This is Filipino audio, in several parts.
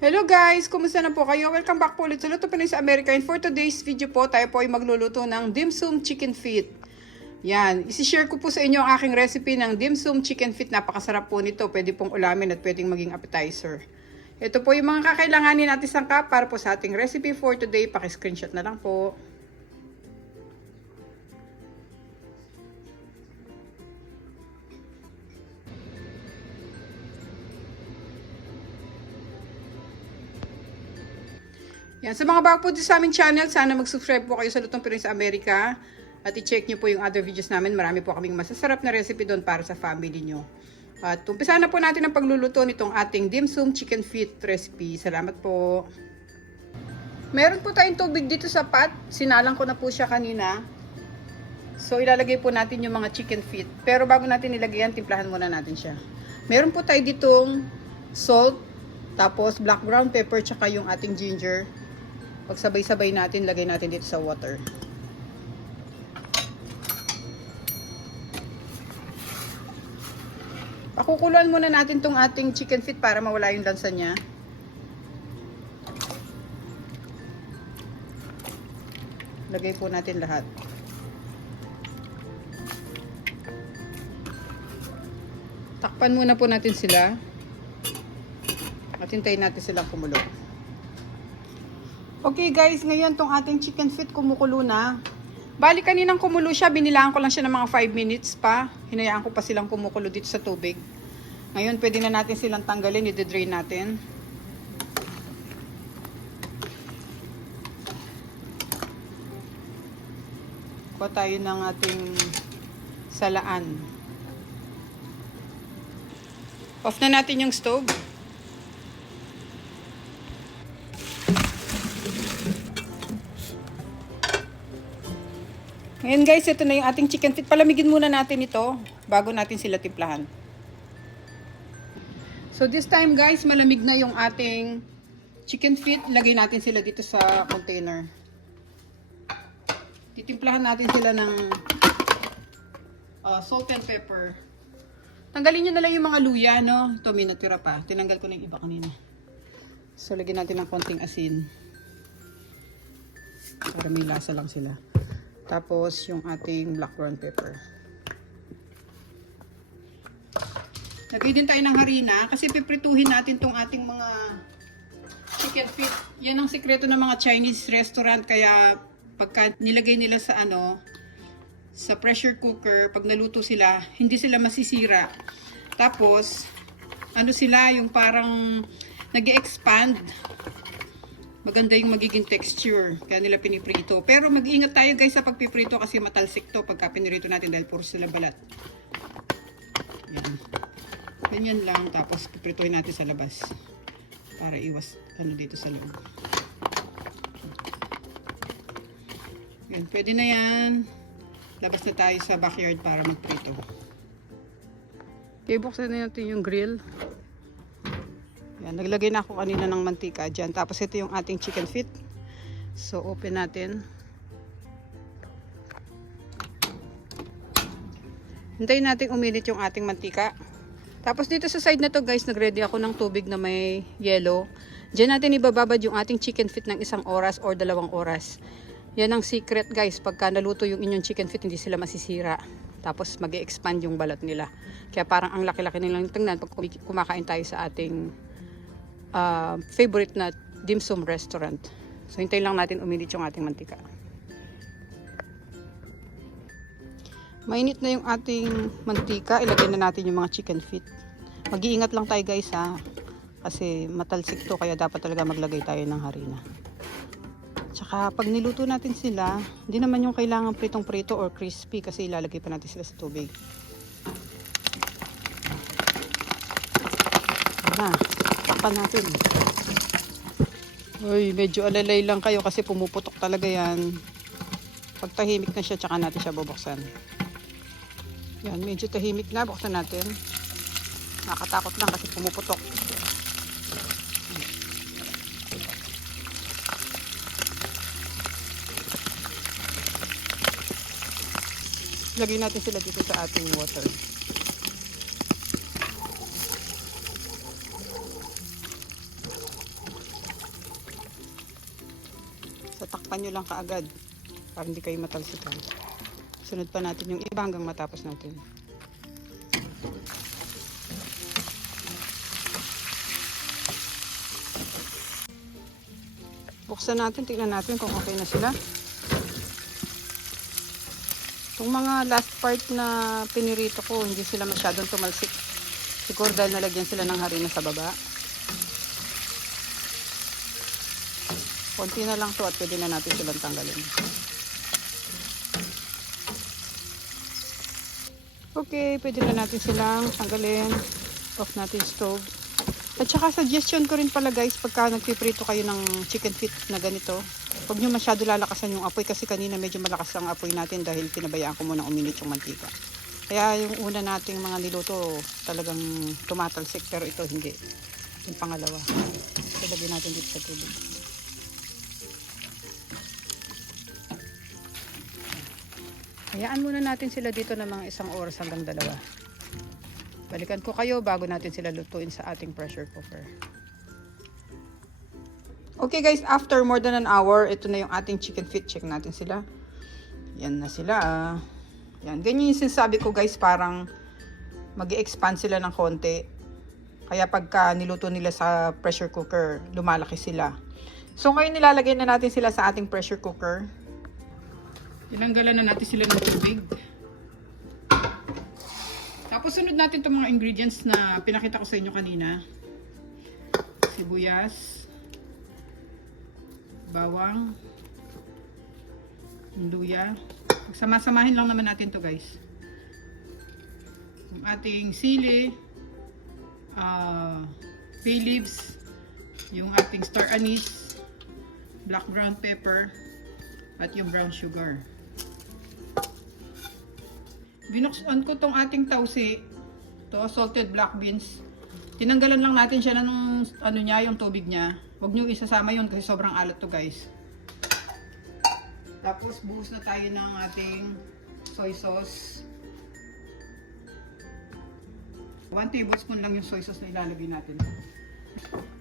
Hello guys! Kumusta na po kayo? Welcome back po ulit sa Luto Pinoy sa Amerika. And for today's video po, tayo po ay magluluto ng dim sum chicken feet. Yan, isi-share ko po sa inyo ang aking recipe ng dim sum chicken feet. Napakasarap po nito. Pwede pong ulamin at pwedeng maging appetizer. Ito po yung mga kakailanganin natin sangkap para po sa ating recipe for today. Paki-screenshot na lang po. Yan, sa mga bago po dito sa aming channel, sana mag-subscribe po kayo sa Lutong Pinoy sa Amerika. At i-check nyo po yung other videos namin. Marami po kaming masasarap na recipe doon para sa family nyo. At umpisa na po natin ang pagluluto nitong ating dim sum chicken feet recipe. Salamat po. Meron po tayong tubig dito sa pot. Sinalang ko na po siya kanina. So ilalagay po natin yung mga chicken feet. Pero bago natin ilagay yan, timplahan muna natin siya. Meron po tayo ditong salt, tapos black ground pepper, tsaka yung ating ginger. Pagsabay-sabay natin, lagay natin dito sa water. Pakukuluan muna natin tong ating chicken feet para mawala yung lansa niya. Lagay po natin lahat. Takpan muna po natin sila. At hintayin natin silang kumulo. Okay guys, ngayon tong ating chicken feet kumukulo na. Bali kaninang kumulo siya, binilaan ko lang siya ng mga 5 minutes pa. Hinayaan ko pa silang kumukulo dito sa tubig. Ngayon pwede na natin silang tanggalin, i-drain natin. Kuha tayo ng ating salaan. Off na natin yung stove. Ngayon guys, ito na yung ating chicken feet. Palamigin muna natin ito bago natin sila timplahan. So this time guys, malamig na yung ating chicken feet. Lagay natin sila dito sa container. Titimplahan natin sila ng salt and pepper. Tanggalin nyo na lang yung mga luya, no? Ito may natira pa. Tinanggal ko na yung iba kanina. So lagyan natin ng konting asin. Para may lasa lang sila. Tapos, yung ating black ground pepper. Lagay din tayo ng harina kasi piprituhin natin tong ating mga chicken feet. Yan ang sikreto ng mga Chinese restaurant. Kaya, pagka nilagay nila sa sa pressure cooker, pag naluto sila, hindi sila masisira. Tapos, sila, yung parang nag-expand. Maganda yung magiging texture. Kaya nila piniprito. Pero mag-ingat tayo guys sa pagpiprito kasi matalsik to pagka pinirito natin dahil puro sila balat. Yan. Ganyan lang. Tapos piprituhin natin sa labas. Para iwas dito sa loob. Yan. Pwede na yan. Labas na tayo sa backyard para magprito. Okay, buksan na natin yung grill. Yan, naglagay na ako kanina ng mantika dyan. Tapos ito yung ating chicken feet. So, open natin. Hintayin natin uminit yung ating mantika. Tapos dito sa side na to guys, nagready ako ng tubig na may yellow. Diyan natin ibababad yung ating chicken feet ng 1 oras or 2 oras. Yan ang secret guys. Pagka naluto yung inyong chicken feet, hindi sila masisira. Tapos mag-e-expand yung balat nila. Kaya parang ang laki-laki nilang tingnan pag kumakain tayo sa ating favorite na dim sum restaurant. So hintayin lang natin uminit yung ating mantika. Mainit na yung ating mantika, ilagay na natin yung mga chicken feet. Mag-iingat lang tayo guys ha, kasi matalsik to kaya dapat talaga maglagay tayo ng harina. Tsaka pag niluto natin sila, hindi naman yung kailangan pritong-prito or crispy kasi ilalagay pa natin sila sa tubig. Takpan natin. Uy, medyo alalay lang kayo kasi pumuputok talaga yan. Pag tahimik na siya, tsaka natin siya bubuksan. Yan, medyo tahimik na. Buksan natin. Nakatakot lang kasi pumuputok. Lagay natin sila dito sa ating water. tatakpan nyo lang kaagad para hindi kayo matalsikan. Sunod pa natin yung iba hanggang matapos natin. Buksan natin, tingnan natin kung okay na sila. Itong mga last part na pinirito ko, hindi sila masyadong tumalsik. Siguro dahil nalagyan sila ng harina sa baba. Konti na lang to at pwede na natin silang tanggalin. Okay, pwede na natin silang tanggalin. Off natin stove. At saka suggestion ko rin pala guys, pagka nagpiprito kayo ng chicken feet na ganito, huwag nyo masyado lalakasan yung apoy kasi kanina medyo malakas ang apoy natin dahil pinabayaan ko muna uminit yung mantika. Kaya yung una nating mga niluto talagang tumatalsik pero ito hindi. Yung pangalawa. Ilagay natin dito sa tubig. Hayaan muna natin sila dito ng mga 1 oras hanggang 2. Balikan ko kayo bago natin sila lutuin sa ating pressure cooker. Okay guys, after more than an hour, ito na yung ating chicken feet. Check natin sila. Yan na sila. Yan. Ganyan yung sinasabi ko guys, parang mag-expand sila ng konti. Kaya pagka niluto nila sa pressure cooker, lumalaki sila. So ngayon nilalagay na natin sila sa ating pressure cooker. Tinanggalan na natin sila ng tubig. Tapos sunod natin itong mga ingredients na pinakita ko sa inyo kanina. Sibuyas, bawang, luya. Sama-samahin lang naman natin to guys. Yung ating sili, bay leaves, yung ating star anise, black ground pepper, at yung brown sugar. Binuksan ko tong ating tausi, to salted black beans. Tinanggalan lang natin siya ng ano niya, yung tubig niya. Huwag niyo isasama yun kasi sobrang alat to guys. Tapos buhos na tayo ng ating soy sauce. 1 tablespoon lang yung soy sauce na ilalagay natin.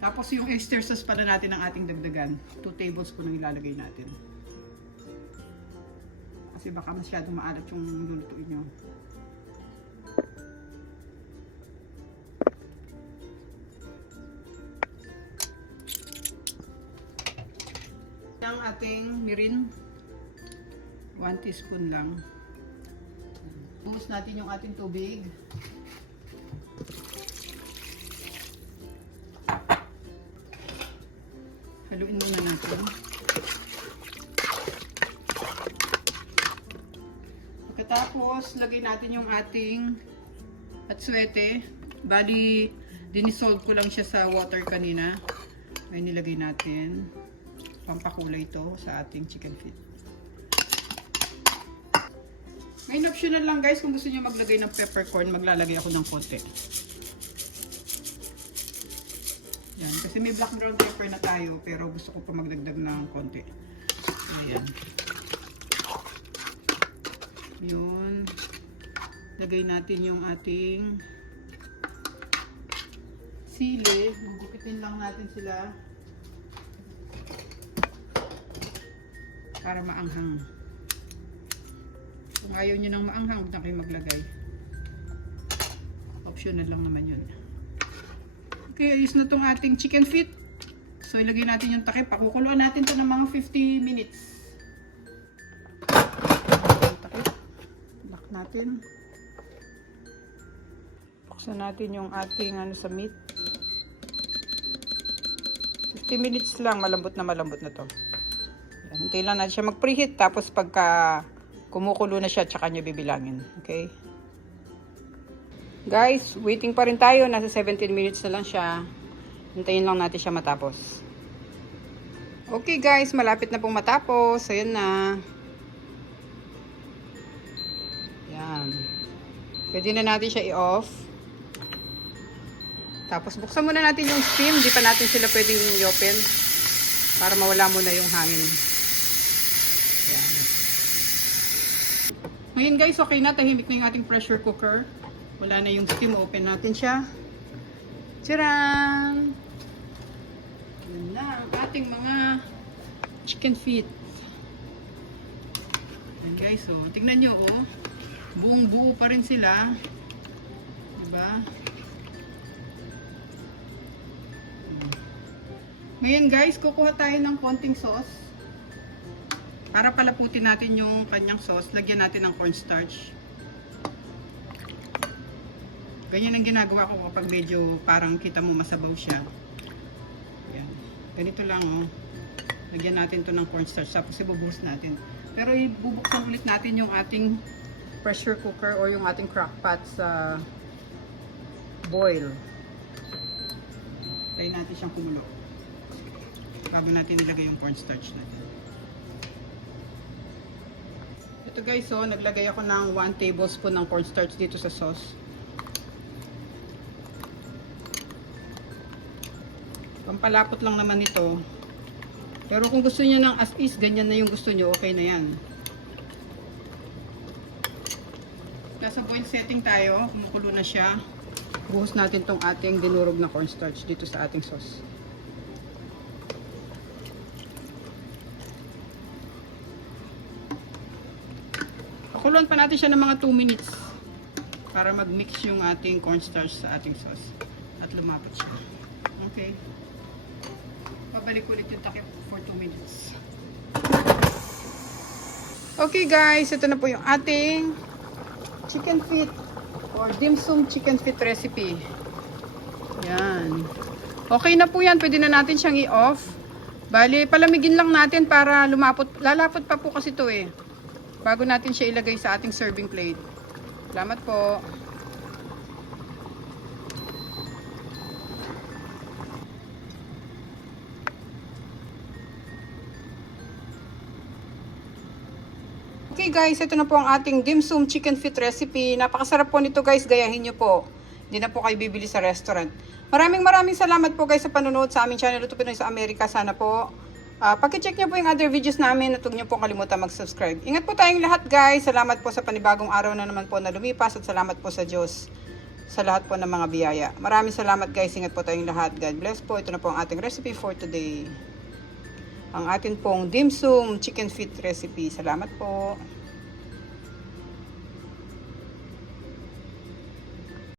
Tapos yung oyster sauce pala natin ang ating dagdagan. 2 tablespoon ang ilalagay natin. Kasi baka masyadong maalat yung lulutuin nyo. Ang ating mirin, 1 teaspoon lang. Buhos natin yung ating tubig. Haluin muna natin. Pagkatapos, lagay natin yung ating atsuete. Bali, dinisolve ko lang siya sa water kanina. May nilagay natin. Pampakulay ito sa ating chicken feet. Ngayon, optional lang guys, kung gusto niyo maglagay ng peppercorn, maglalagay ako ng konti. Yan, kasi may black ground pepper na tayo, pero gusto ko pa magdagdag ng konti. Ayan. Yun. Lagay natin yung ating sili. Gugupitin lang natin sila para maanghang. Kung ayaw nyo ng maanghang, huwag na kayo maglagay. Optional lang naman yun. Okay, ayos na tong ating chicken feet. So, ilagay natin yung takip. Pakukuluan natin to ng mga 50 minutes. Lock natin. Buksan natin yung ating sa meat. 50 minutes lang, malambot na to. Hintayin lang natin siya mag-preheat. Tapos pagka kumukulo na siya, tsaka nyo bibilangin. Okay? Guys, waiting pa rin tayo. Nasa 17 minutes na lang siya. Hintayin lang natin siya matapos. Okay guys, malapit na pong matapos. Ayan na. Yan. Pwede na natin siya i-off. Tapos buksan muna natin yung steam. Di pa natin sila pwedeng i-open. Para mawala muna yung hangin. Yan. Ngayon guys, okay na. Tahimik na yung ating pressure cooker. Wala na yung steam. Open natin siya. Tcharan! Yan na ang ating mga chicken feet. Yan guys, oh. Tignan nyo, oh. Buong buo pa rin sila. Diba? Ngayon guys, kukuha tayo ng konting sauce. Para palaputin natin yung kanyang sauce, lagyan natin ng cornstarch. Ganyan ang ginagawa ko kapag medyo parang kita mo masabaw siya. Yan. Ganito lang, oh. Lagyan natin to ng cornstarch, tapos ibubuhos natin. Pero ibubuksan ulit natin yung ating pressure cooker or yung ating crock pot sa boil. Tayo natin siyang kumulo. Bago natin ilagay yung cornstarch natin. Ito guys, so naglagay ako ng 1 tablespoon ng cornstarch dito sa sauce. Pampalapot lang naman ito. Pero kung gusto niyo ng as is, ganyan na yung gusto niyo, okay na yan. Nasa boil setting tayo, kumukulo na siya. Buhos natin tong ating dinurog na cornstarch dito sa ating sauce. Pakuluan pa natin siya ng mga 2 minutes para mag-mix yung ating cornstarch sa ating sauce at lumapot siya. Okay. Babalik ulit yung takip for 2 minutes. Okay guys, ito na po yung ating chicken feet or dim sum chicken feet recipe. Yan. Okay na po yan. Pwede na natin siyang i-off. Bali, palamigin lang natin para lumapot. Lalapot pa po kasi ito eh. Bago natin siya ilagay sa ating serving plate. Salamat po. Okay guys, ito na po ang ating dim sum chicken feet recipe. Napakasarap po nito guys, gayahin nyo po. Hindi na po kayo bibili sa restaurant. Maraming salamat po guys sa panonood sa aming channel Luto Pinoy sa Amerika. Sana po paki-check nyo po yung other videos namin at huwag nyo po kalimutan mag-subscribe. Ingat po tayong lahat guys. Salamat po sa panibagong araw na naman po na lumipas at salamat po sa Diyos sa lahat po ng mga biyaya. Maraming salamat guys. Ingat po tayong lahat. God bless po. Ito na po ang ating recipe for today. Ang atin pong dim sum chicken feet recipe. Salamat po.